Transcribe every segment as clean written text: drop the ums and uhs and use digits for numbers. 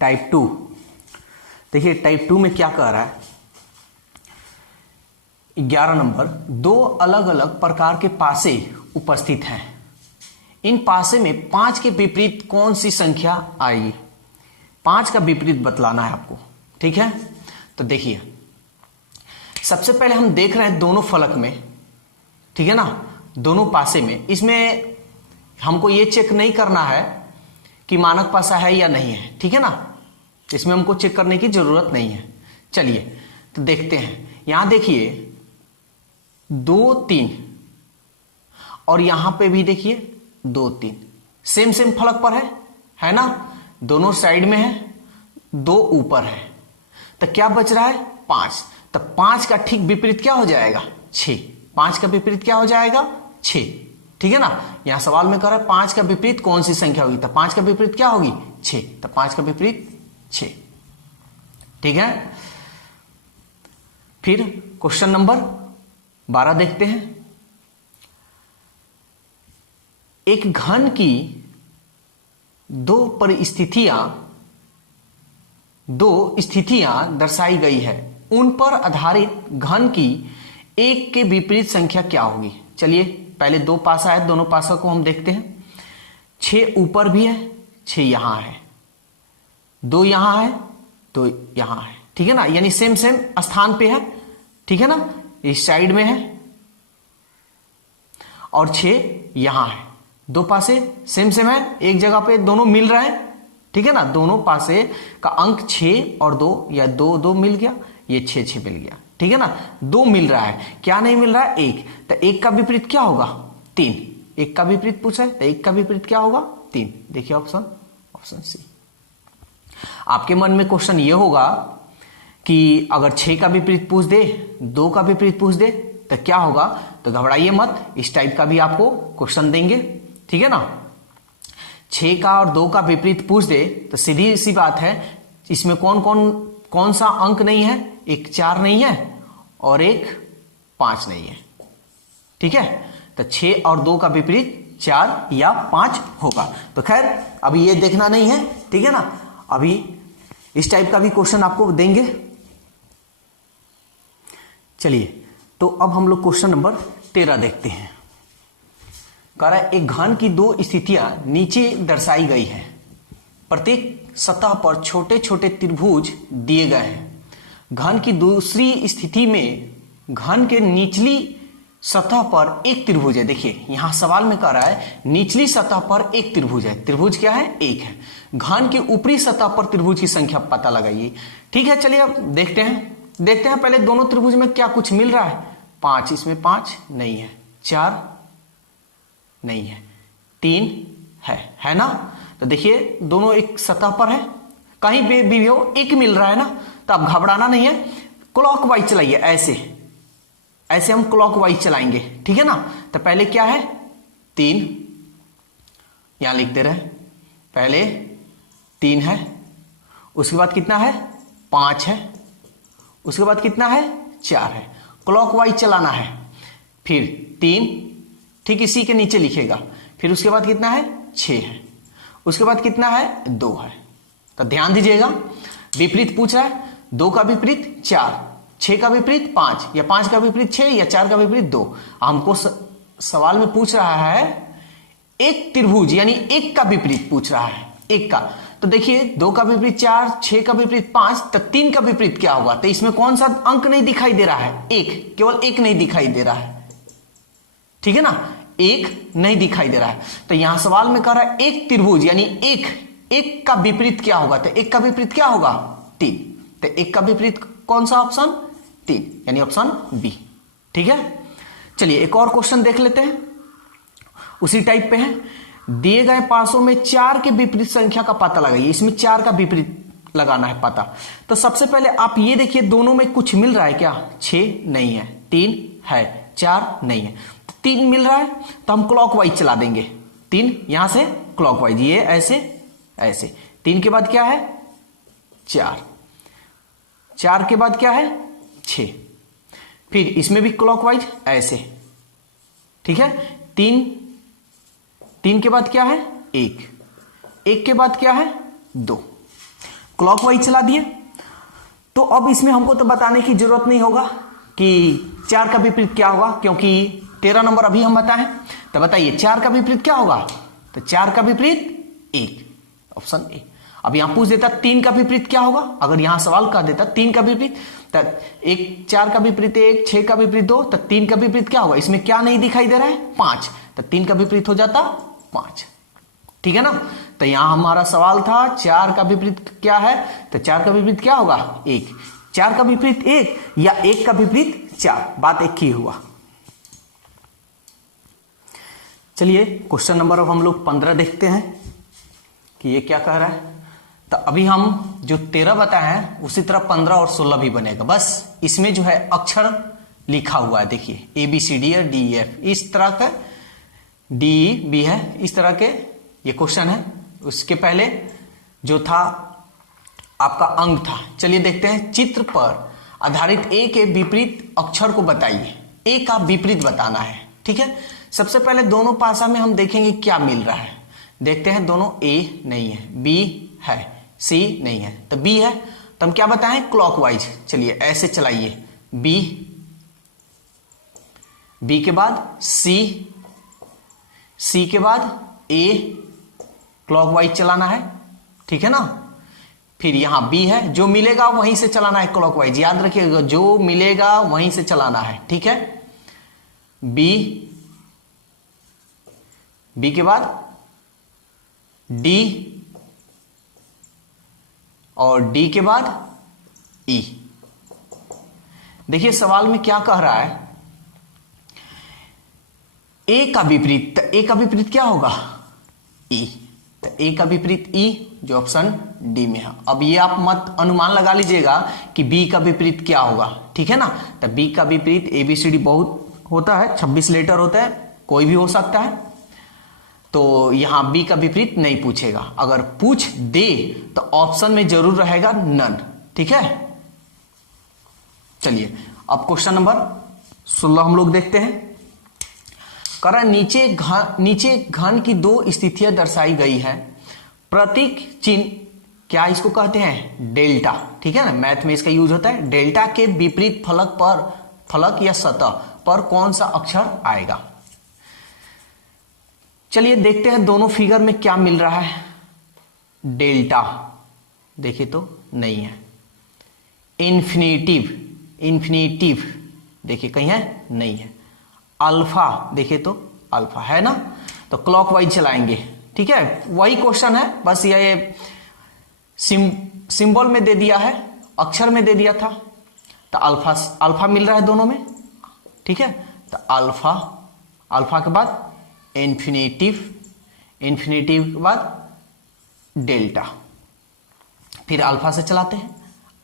Type 2। देखिए type 2 में क्या कह रहा है, 11 नंबर, दो अलग अलग प्रकार के पासे उपस्थित हैं, इन पासे में 5 के विपरीत कौन सी संख्या आएगी। 5 का विपरीत बतलाना है आपको, ठीक है। तो देखिए सबसे पहले हम देख रहे हैं दोनों फलक में, ठीक है ना, दोनों पासे में। इसमें हमको ये चेक नहीं करना है कि मानक पासा है या नहीं है, ठीक है ना, इसमें हमको चेक करने की जरूरत नहीं है। चलिए तो देखते हैं। यहां देखिए 2 3 और यहां पे भी देखिए 2 3 सेम सेम फलक पर है ना, दोनों साइड में है, 2 ऊपर है, तो क्या बच रहा है 5। तो 5 का ठीक विपरीत क्या हो जाएगा 6। 5 का विपरीत क्या हो जाएगा 6, ठीक है ना। यहां सवाल में कह रहा है 5 का विपरीत कौन सी संख्या होगी, तो 5 का विपरीत क्या होगी 6, तो 5 का विपरीत 6, ठीक है। फिर क्वेश्चन नंबर 12 देखते हैं। एक घन की दो स्थितियां दर्शाई गई है, उन पर आधारित घन की एक के विपरीत संख्या क्या होगी। चलिए पहले 2 पासा है, दोनों पासा को हम देखते हैं। 6 ऊपर भी है, 6 यहां है, 2 यहां है, 2 यहां है, ठीक है ना, यानी सेम सेम स्थान पे है, ठीक है ना, इस साइड में है, और 6 यहां है। 2 पासे सेम सेम है, एक जगह पे दोनों मिल रहे हैं, ठीक है ना, दोनों पासे का अंक 6 और 2 या 2 2 मिल गया, ये 6 6 मिल गया, ठीक है ना। 2 मिल रहा है, क्या नहीं मिल रहा है 1, तो 1 का विपरीत क्या होगा 3। 1 का विपरीत पूछा है तो 1 का विपरीत क्या होगा 3। देखिए ऑप्शन सी। आपके मन में क्वेश्चन ये होगा कि अगर 6 का विपरीत पूछ दे, 2 का विपरीत पूछ दे तो क्या होगा, तो घबराइए मत, इस टाइप का भी आपको क्वेश्चन देंगे, ठीक है ना। 6 का और 2 का विपरीत पूछ दे तो सीधी सी बात है, इसमें कौन सा अंक नहीं है, एक 4 नहीं है और एक 5 नहीं है, ठीक है। तो 6 और 2 का विपरीत 4 या 5 होगा। तो खैर अभी ये देखना नहीं है, ठीक है ना, अभी इस टाइप का भी क्वेश्चन आपको देंगे। चलिए तो अब हम लोग क्वेश्चन नंबर 13 देखते हैं। कह रहा है एक घन की 2 स्थितियां नीचे दर्शाई गई है, प्रत्येक सतह पर छोटे छोटे त्रिभुज दिए गए हैं। घन की दूसरी स्थिति में घन के निचली सतह पर एक त्रिभुज है। देखिए यहां सवाल में कह रहा है निचली सतह पर एक त्रिभुज है, त्रिभुज क्या है 1 है। घन के ऊपरी सतह पर त्रिभुज की संख्या पता लगाइए, ठीक है। चलिए अब देखते हैं पहले दोनों त्रिभुज में क्या कुछ मिल रहा है। 5, इसमें 5 नहीं है, 4 नहीं है, 3 है ना। तो देखिए दोनों एक सतह पर है, कहीं भी हो एक मिल रहा है ना, तो अब घबराना नहीं है, क्लॉकवाइज चलाइए, ऐसे हम क्लॉकवाइज चलाएंगे, ठीक है ना। तो पहले क्या है 3, यहां लिखते रहे, पहले 3 है, उसके बाद कितना है 5 है, उसके बाद कितना है 4 है, क्लॉकवाइज चलाना है। फिर 3 ठीक इसी के नीचे लिखेगा, फिर उसके बाद कितना है 6 है, उसके बाद कितना है 2 है। तो ध्यान दीजिएगा विपरीत पूछ रहा है, 2 का विपरीत 4, 6 का विपरीत 5, या 5 का विपरीत 6, या 4 का विपरीत 2। हमको सवाल में पूछ रहा है एक त्रिभुज, यानी 1 का विपरीत पूछ रहा है, 1 का। तो देखिए 2 का विपरीत 4, 6 का विपरीत 5, तो 3 का विपरीत क्या होगा। तो इसमें कौन सा अंक नहीं दिखाई दे रहा है 1, केवल 1 नहीं दिखाई दे रहा है, ठीक है ना, 1 नहीं दिखाई दे रहा है। तो यहां सवाल में कह रहा है एक त्रिभुज यानी 1 का विपरीत क्या होगा, तो 1 का विपरीत क्या होगा 3। तो 1 का विपरीत कौन सा ऑप्शन 3, यानी ऑप्शन बी, ठीक है। चलिए एक और क्वेश्चन देख लेते हैं, उसी टाइप पे है। दिए गए पासों में 4 के विपरीत संख्या का पता लगाइए। इसमें 4 का विपरीत लगाना है पता। तो सबसे पहले आप ये देखिए दोनों में कुछ मिल रहा है क्या, 6 नहीं है, 3 है, 4 नहीं है। 3 मिल रहा है तो हम क्लॉकवाइज चला देंगे, 3 यहां से क्लॉकवाइज, ये ऐसे 3 के बाद क्या है 4, 4 के बाद क्या है 6, फिर इसमें भी क्लॉकवाइज ऐसे, ठीक है। 3 के बाद क्या है 1, 1 के बाद क्या है 2, क्लॉकवाइज चला दिए। तो अब इसमें हमको तो बताने की जरूरत नहीं होगा कि 4 का विपरीत क्या होगा, क्योंकि 13 नंबर अभी हम बताएं। तो बताइए 4 का विपरीत क्या होगा? तो 4 का विपरीत 1, ऑप्शन ए। अब यहां पूछ देता 3 का विपरीत क्या होगा, अगर यहां सवाल कर देता 3 का विपरीत, तो 4 का विपरीत 1, 6 का विपरीत 2, तो 3 का विपरीत क्या होगा? इसमें क्या नहीं दिखाई दे रहा है? 5, तो 3 का विपरीत हो जाता 5, ठीक है ना। तो यहां हमारा सवाल था 4 का विपरीत क्या है, तो 4 का विपरीत क्या होगा? 1। 4 का विपरीत 1 या 1 का विपरीत 4, बात एक ही हुआ। चलिए क्वेश्चन नंबर अब हम लोग 15 देखते हैं कि ये क्या कह रहा है। तो अभी हम जो 13 बताए हैं उसी तरह 15 और 16 भी बनेगा, बस इसमें जो है अक्षर लिखा हुआ है। देखिए ABCD और DEF, इस तरह का DE भी है, इस तरह के ये क्वेश्चन है। उसके पहले जो था आपका अंक था। चलिए देखते हैं, चित्र पर आधारित A के विपरीत अक्षर को बताइए। A का विपरीत बताना है, ठीक है। सबसे पहले दोनों पासा में हम देखेंगे क्या मिल रहा है। देखते हैं, दोनों A नहीं है, B है, C नहीं है, तो B है, तो हम क्या बताएं? क्लॉकवाइज। चलिए ऐसे चलाइए, B के बाद C के बाद A, क्लॉकवाइज चलाना है, ठीक है ना। फिर यहां B है, जो मिलेगा वहीं से चलाना है क्लॉकवाइज, याद रखिएगा, जो मिलेगा वहीं से चलाना है, ठीक है। B के बाद D और D के बाद E। देखिए सवाल में क्या कह रहा है, A का विपरीत, तो A का विपरीत क्या होगा? E, तो A का विपरीत E, जो ऑप्शन डी में है। अब ये आप मत अनुमान लगा लीजिएगा कि B का विपरीत क्या होगा, ठीक है ना। तो B का विपरीत ABCD बहुत होता है, 26 लेटर होता है, कोई भी हो सकता है। तो यहां B का विपरीत नहीं पूछेगा, अगर पूछ दे तो ऑप्शन में जरूर रहेगा नन, ठीक है। चलिए अब क्वेश्चन नंबर 16 हम लोग देखते हैं। करा नीचे घन की 2 स्थितियां दर्शाई गई है। प्रतीक चिन्ह क्या इसको कहते हैं? डेल्टा, ठीक है ना, मैथ में इसका यूज होता है। डेल्टा के विपरीत फलक या सतह पर कौन सा अक्षर आएगा? चलिए देखते हैं दोनों फिगर में क्या मिल रहा है। डेल्टा देखिए तो नहीं है। इन्फिनेटिव देखिए कहीं है, नहीं है। अल्फा देखिए तो अल्फा है ना, तो क्लॉकवाइज चलाएंगे, ठीक है। वही क्वेश्चन है, बस ये सिंबल में दे दिया है, अक्षर में दे दिया था। तो अल्फा मिल रहा है दोनों में, ठीक है। तो अल्फा के बाद इन्फिनेटिव के बाद डेल्टा, फिर अल्फा से चलाते हैं।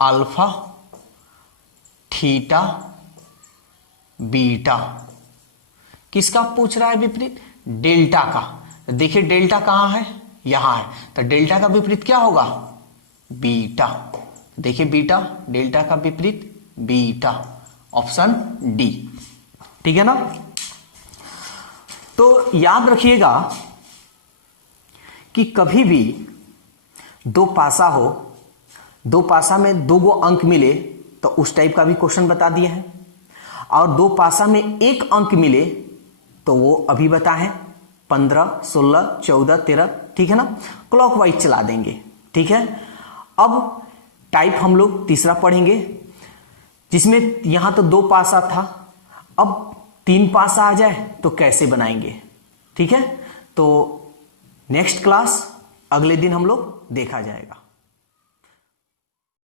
अल्फा, थीटा, बीटा, किसका पूछ रहा है विपरीत? डेल्टा का। देखिए डेल्टा कहां है? यहां है, तो डेल्टा का विपरीत क्या होगा? बीटा। देखिए बीटा, डेल्टा का विपरीत बीटा, ऑप्शन डी, ठीक है ना। तो याद रखिएगा कि कभी भी 2 पासा हो, 2 पासा में 2 गो अंक मिले तो उस टाइप का भी क्वेश्चन बता दिया है, और 2 पासा में 1 अंक मिले तो वो अभी बताएं 15, 16, 14, 13, ठीक है ना। क्लॉकवाइज चला देंगे, ठीक है। अब टाइप हम लोग तीसरा पढ़ेंगे, जिसमें यहां तो 2 पासा था, अब 3 पासा आ जाए तो कैसे बनाएंगे, ठीक है। तो नेक्स्ट क्लास अगले दिन हम लोग देखा जाएगा।